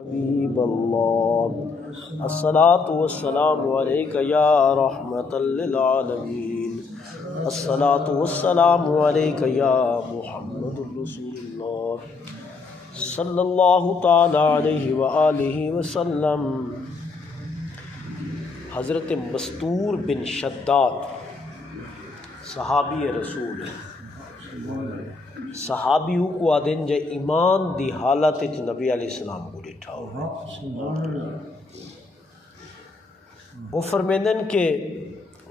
حبیب اللہ الصلاۃ والسلام علیک یا رحمت للعالمین الصلاۃ والسلام علیک یا محمد رسول اللہ صلی اللہ تعالی علیہ وآلہ وسلم۔ حضرت مستور بن شداد صحابی رسول صحابی کو آدن جے ایمان دی حالت نبی علیہ السلام کو ڈٹھا ہوئے۔ وہ فرمیندن کہ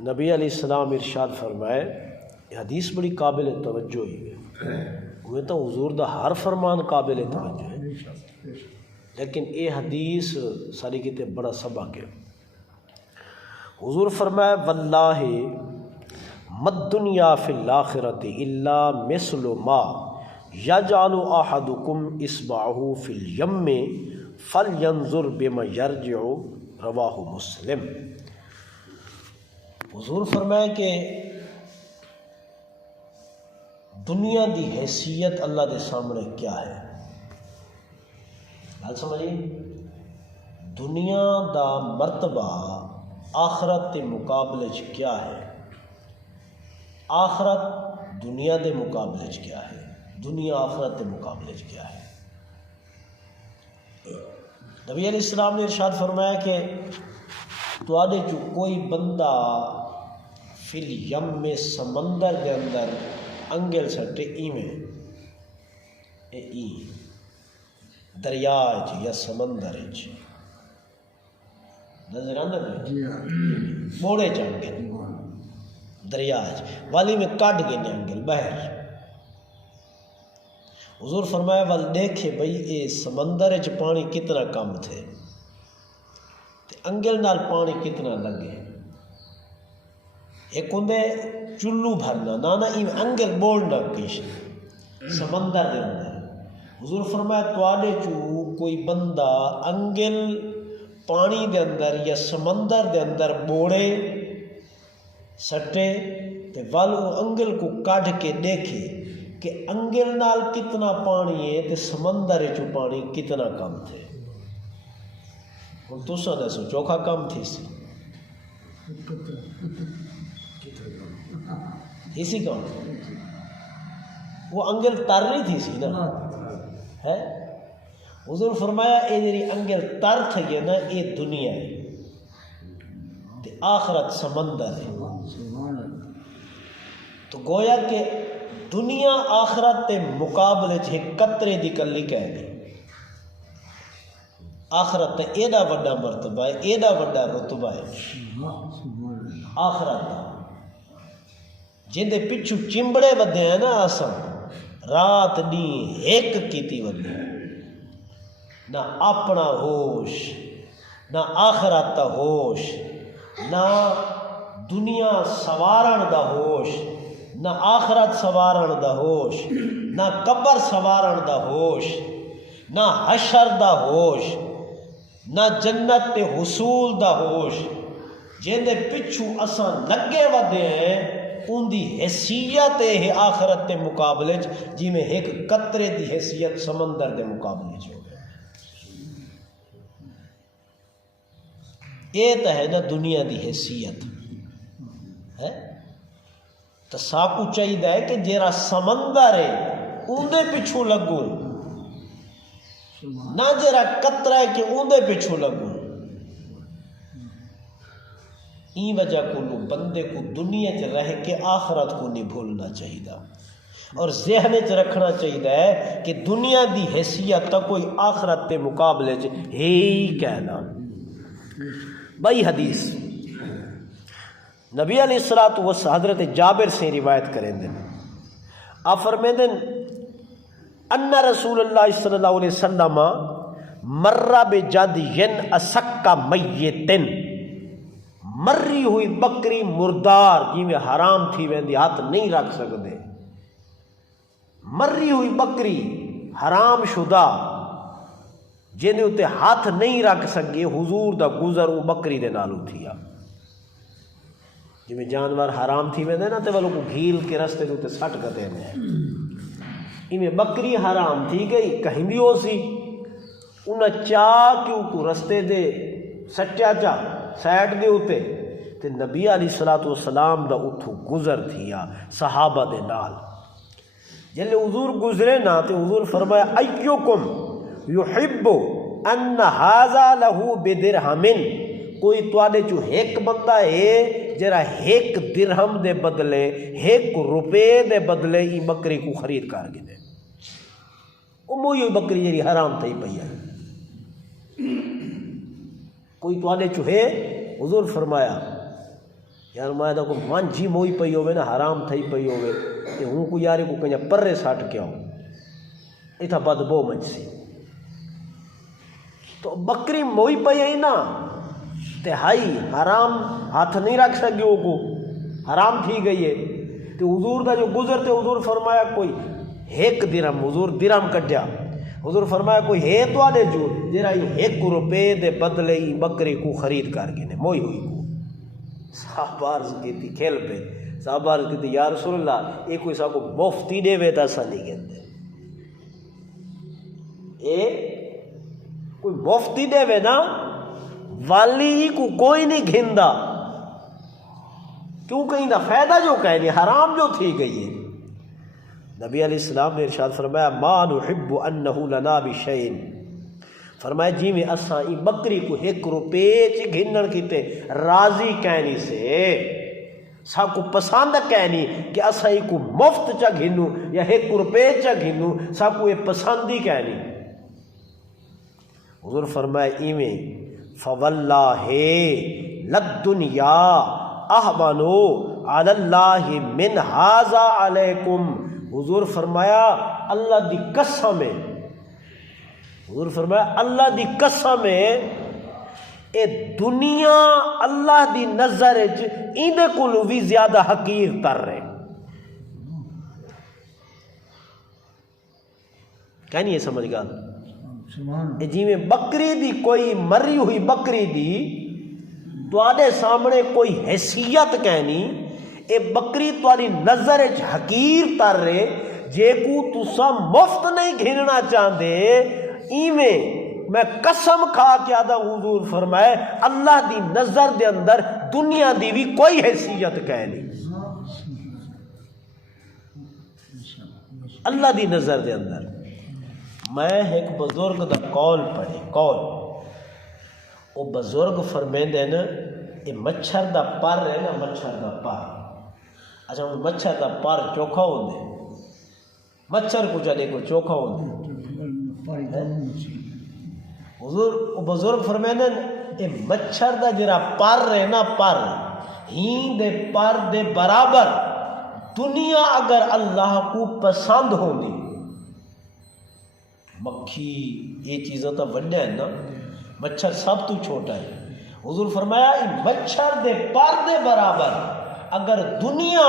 نبی علیہ السلام ارشاد فرمائے، یہ حدیث بڑی قابل توجہ ہی ہے، وہ تو حضور دا ہر فرمان قابل توجہ ہے، لیکن یہ حدیث ساری کتے بڑا سبق ہے۔ حضور فرمائے واللہ مد دنیا فی الاخرۃ الا مثل ما یجعل احدکم اصبعہ فی الیم فلینظر بما یرجع، رواہ مسلم۔ حضور فرمائے کہ دنیا دی حیثیت اللہ دے سامنے کیا ہے، بات سمجھیں، دنیا دا مرتبہ آخرت کے مقابلے کیا ہے، آخرت دنیا دے مقابلے کیا ہے، دنیا آخرت کے مقابلے کیا ہے۔ نبی علیہ السلام نے ارشاد فرمایا کہ تواڈے جو کوئی بندہ فی الیم میں سمندر دے اندر انگل سٹے ایویں دریا یا سمندر نظر آندہ موڑے چڑھ گئے دریا والی میں کٹ گئے انگل بہر۔ حضور فرمایا وال دیکھے بھئی اے سمندر چ پانی کتنا کم تھے تے انگل نال پانی کتنا لگے، ایک ہوندے چلو بھرنا نانا انگل بولنا پیش سمندر دے اندر۔ حضور فرمایا تواڈے چو کوئی بندہ انگل پانی دے اندر یا سمندر دے اندر بوڑے سٹے تے والو انگل کو کاٹ کے دیکھے کہ انگل نال کتنا پانی ہے تے سمندر چو پانی کتنا کم تھے۔ ہن تساں دسو چوکھا کم تھی سی اسی کام وہ انگل تر نہیں تھی سی نا ہے۔ حضور فرمایا اے جڑی انگل تر تھی نا اے دنیا ہے تے آخرت سمندر ہے۔ تو گویا کہ دنیا آخرت تے مقابلے ایک قطرے دی کلی کہہ دی، آخرت تے ایڈا وڈا مرتبہ ہے، ایڈا وڈا رتبہ ہے آخرت دا، جن دے پچھو چمبڑے ودے ہیں نا آساں رات نہیں ایک کیتی ودے، نہ اپنا ہوش نہ آخرت دا ہوش نہ دنیا سوارن دا ہوش نہ آخرت سوارن دا ہوش نہ قبر سوارن دا ہوش نہ حشر دا ہوش نہ جنت تے حصول دا ہوش، جن دے پچھو اساں لگے ودے ہیں ان دی حیثیت ہے آخرت تے مقابلے جی میں ایک قطرے دی حیثیت سمندر دے مقابلے ہو گئے۔ یہ تو ہے نا دنیا دی حیثیت ہے، تو ساکو چاہیے کہ جیرا سمندر ہے اندے پچھو لگو، نہ جیرا قطرہ ہے کہ اندے پچھو لگو۔ این وجہ کو بندے کو دنیا چ رہ کے آخرت کو نہیں بھولنا چاہیے، اور ذہن چ رکھنا چاہیے کہ دنیا دی حیثیت تا کوئی آخرت کے مقابلے ہے ہی کہنا۔ بھائی حدیث نبی علیہ الصلوۃ والسلام حضرت جابر سے روایت کریں دن، آپ فرمائیں دن ان رسول اللہ صلی اللہ علیہ وسلم مر بجدین اسک میتن، مری ہوئی بکری مردار جی میں حرام تھی ویندی ہاتھ نہیں رکھ سکتے، مری ہوئی بکری حرام شدہ جن اتنے ہاتھ نہیں رکھ سکے، حضور دا گزر وہ بکری دے نالو تھیا، جی میں جانور حرام تھی ویندے نا تے والوں کو گھیل کے رستے دے تے سٹ کتے ہیں، میں بکری حرام تھی گئی کہیں بھی ہو سی انہیں چاہ کیوں کو رستے دے سٹیا چا سائڈ دے ہوتے تے نبی علیہ الصلوۃ والسلام دا اتھو گزر تھیا صحابہ دے نال جلے حضور گزرے نا تے حضور فرمایا ایکم یحب ان ھذا لہو بدرہم کوئی تواڈے چو ایک بندہ ہے جرا ایک درہم دے بدلے ایک روپے دے بدلے ای بکری کو خرید کر گنے او موئی بکری جری حرام تھی پئی ہے کوئی تواڈے چو ہے حضور فرمایا یار میں کو من جی موئی پئی ہوے نا حرام تھی پئی ہوے تے ہوں کو یار کو کنیا پرے ساٹ کے آؤ ایتھا بدبو مچ سی تو بکری موئی پئی ہے نا تے ہائی حرام ہاتھ نہیں رکھ سکیو کو حرام تھی گئی ہے تے حضور دا جو گزر تے حضور فرمایا کوئی ایک درہم حضور درہم کڈیا حضور فرمایا کوئی ہے تو آدھے جو جرا ایک روپے دے بدلے ہی بکری کو خرید کر گئے موئی ہوئی کو صحابہ عرض کی تھی کھیل پہ صحابہ عرض کی تھی یا رسول اللہ یہ کوئی صاحب کو مفتی دے وے تاسا نہیں کہتے اے کوئی مفتی دے وے نا والی ہی کو کوئی نہیں گھندا کیوں کہیں دا فائدہ جو کہیں نہیں حرام جو تھی گئی ہے نبی علیہ السلام نے ارشاد فرمایا ما نحب انہو لنا بشین فرمایا جی میں اساں ای بکری کو ایک روپے چی گھنن کیتے راضی کہنی سے سا کو پسند کہنی کہ اساں ای کو مفت چا گھنو یا ایک روپے چا گھنو سا کو یہ پسندی کہنی حضور فرمایا ایویں فواللہ للدنیا احوانو علی اللہ من ھذا علیکم حضور فرمایا اللہ دی قسم ہے حضور فرمایا اللہ دی قسم ہے اے دنیا اللہ دی نظر ایندے کولوں بھی زیادہ حقیر تر رہے کہنی ہے سمجھ گا جی میں بکری دی کوئی مری ہوئی بکری دی تو آدھے سامنے کوئی حیثیت کہنی اے بکری تاری نظر حقیر تر رہے جے کو تسا مفت نہیں گھننا چاہندے ایویں میں قسم کھا کے آدھا حضور فرمائے اللہ دی نظر دے اندر دنیا دی بھی کوئی حیثیت کہنی اللہ دی نظر دے اندر میں ایک بزرگ دا قول پڑھی قول وہ بزرگ فرمیندے نا یہ مچھر دا پر ہے نا مچھر دا پر اچھا مچھر دا پر چوکھا ہوندے مچھر کو جلے کو چوکھا ہوندے حضور وہ بزرگ فرمیندے یہ مچھر دا جرا پر ہے نا پر ہی دے پر دے برابر دنیا اگر اللہ کو پسند ہوندی مکھی یہ چیزیں تو بڑھے ہیں نا مچھر سب تو چھوٹا ہے حضور فرمایا مچھر دے پر دے برابر اگر دنیا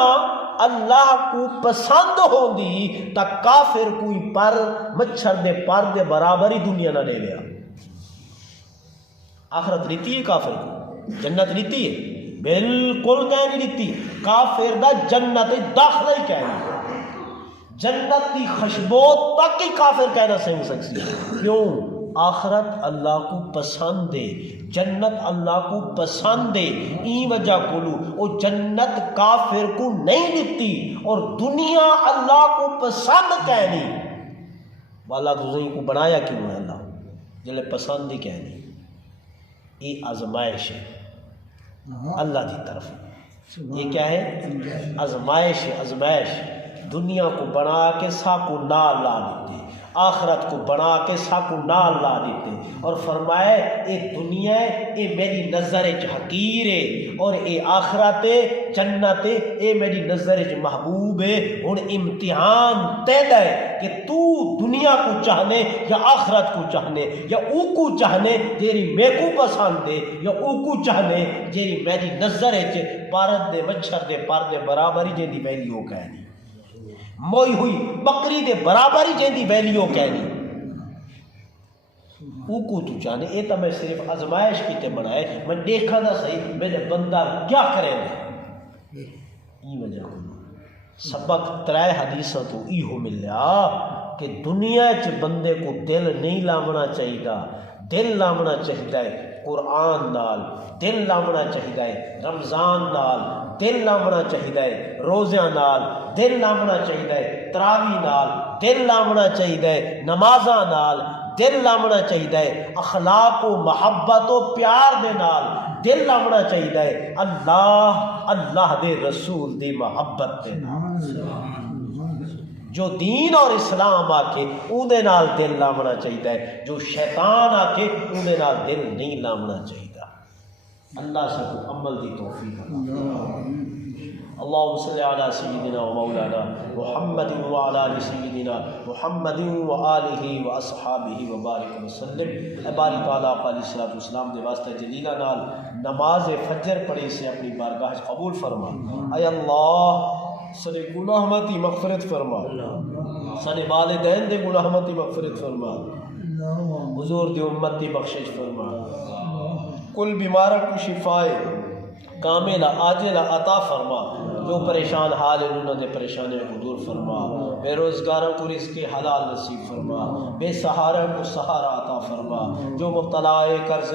اللہ کو پسند ہوندی تا کافر کوئی پر مچھر دے پر دے برابر ہی دنیا نہ لے لیا آخرت لیتی ہے کافر کو جنت لیتی ہے بالکل کہہ نہیں لیتی کافر دا جنت داخلہ ہی کہہ جنت کی خوشبو تک ہی کافر کہنا سمجھ سکتی ہے کیوں آخرت اللہ کو پسند ہے جنت اللہ کو پسند ہے این وجہ کولو وہ جنت کافر کو نہیں دیتی اور دنیا اللہ کو پسند کہنی والا تجھے کو بنایا کیوں ہے اللہ جلے پسند ہی کہنی یہ آزمائش ہے اللہ کی طرف یہ کیا ہے آزمائش آزمائش دنیا کو بنا کے سا کو نال لا دیتے آخرت کو بنا کے سا کو نال لا دیتے اور فرمائے اے دنیا اے میری نظر حقیر ہے اور اے آخرت جنت اے میری نظر محبوب ہے ہن امتحان تیرا ہے کہ تو دنیا کو چاہنے یا آخرت کو چاہنے یا او کو چاہنے تیری میں کو پسند ہے یا او کو چاہنے جیری میری نظر پارت دے مچھر دے پر دے برابر ہی جیندی ویلیو کہنی موئی ہوئی بکری دے برابر ہی جیندی ویلیو کہنی او کو تو چاہنے اے تا میں صرف آزمائش کی تے بنائے میں دیکھا دا صحیح میرے بندہ کیا کرے گا ای وجہ کو سبق ترائے حدیثہ تو ای ہو ملیا کہ دنیا چ بندے کو دل نہیں لاونا چاہیے، دل لاونا چاہیے قرآن نال، دل لاونا چاہیے رمضان نال، دل لاونا چاہیے روزیاں نال، دل لاونا چاہیے تراوی نال، دل لاونا چاہیے نمازاں نال، دل لاونا چاہیے اخلاق و محبت و پیار دے نال، دل لاونا چاہیے اللہ دے رسول دی محبت دے نال۔ جو دین اور اسلام آکے اودے نال دل لاونا چاہیے، جو شیطان آکے اودے نال دل نہیں لاونا چاہیے۔ اللہ سے عمل دی توفیق اللہم صلی علی سیدنا و مولانا محمد وعلی آل سیدنا محمد و آلہ و اصحابہ و بارک وسلم۔ اے باری تعالیٰ علیہ السلام دے واسطہ جلیلہ نال نماز فجر پڑھی سے اپنی بارگاہ قبول فرما۔ اے اللہ سارے گناہ متی مغفرت فرما، سارے والدین دے گناہ متی مغفرت فرما، حضور دی امت دی بخشش فرما، کل بیماروں کو شفائے کاملہ عاجلہ عطا فرما، جو پریشان حال ہیں انہوں نے پریشانیوں کو دور فرما، بے روزگاروں کو رزق حلال نصیب فرما، بے سہاروں کو سہارا عطا فرما، جو مبتلا قرض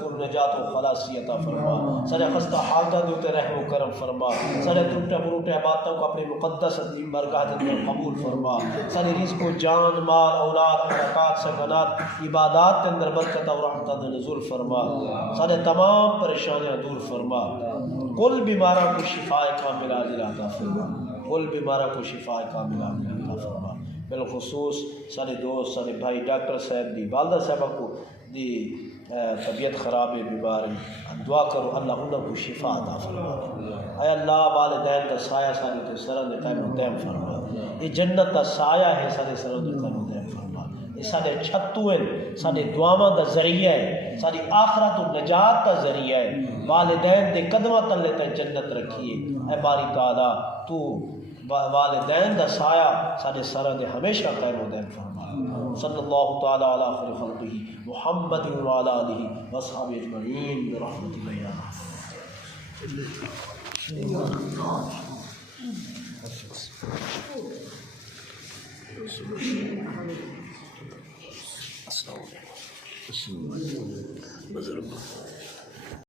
کو نجات و خلاصی عطا فرما، سارے خستہ حالتوں کے رحم و کرم فرما، سارے ٹوٹے مروٹے عبادتوں کو اپنے مقدس عظیم برگاہ میں قبول فرما، سارے رزق و جان مال اولاد برکات سکنات عبادات کے اندر برکت اور رحمت نزول فرما، سارے تمام پریشانیاں دور فرما، کل بیماروں کو شفا کاملہ عطا فرما، کل بیماروں کو شفا کاملہ عطا فرما۔ بالخصوص سارے دوست سارے بھائی ڈاکٹر صاحب دی والدہ صاحبہ کو دی طبیعت خراب ہے بیماری، دعا کرو اللہ انہوں کو شفا عطا فرما۔ اے اللہ والدین کا سایہ سارے تے سروں دے قائم و دائم فرما، یہ جنت کا سایہ ہے سارے سروں دے قائم و دائم فرما، یہ سارے چھتو ہیں سارے دعاواں دا ذریعہ ہے، ساری آخرت و نجات کا ذریعہ ہے، والدین دے قدمہ تلے تے جنت رکھیے۔ اے باری تعالیٰ تو والدین دا سایہ سارے سروں دے ہمیشہ قائم و دائم فرما۔ صلی اللہ تعالیٰ علی خیر خلقہ محمد وعلی آلہ وصحبہ اجمعین برحمتک یا السلام علیکم۔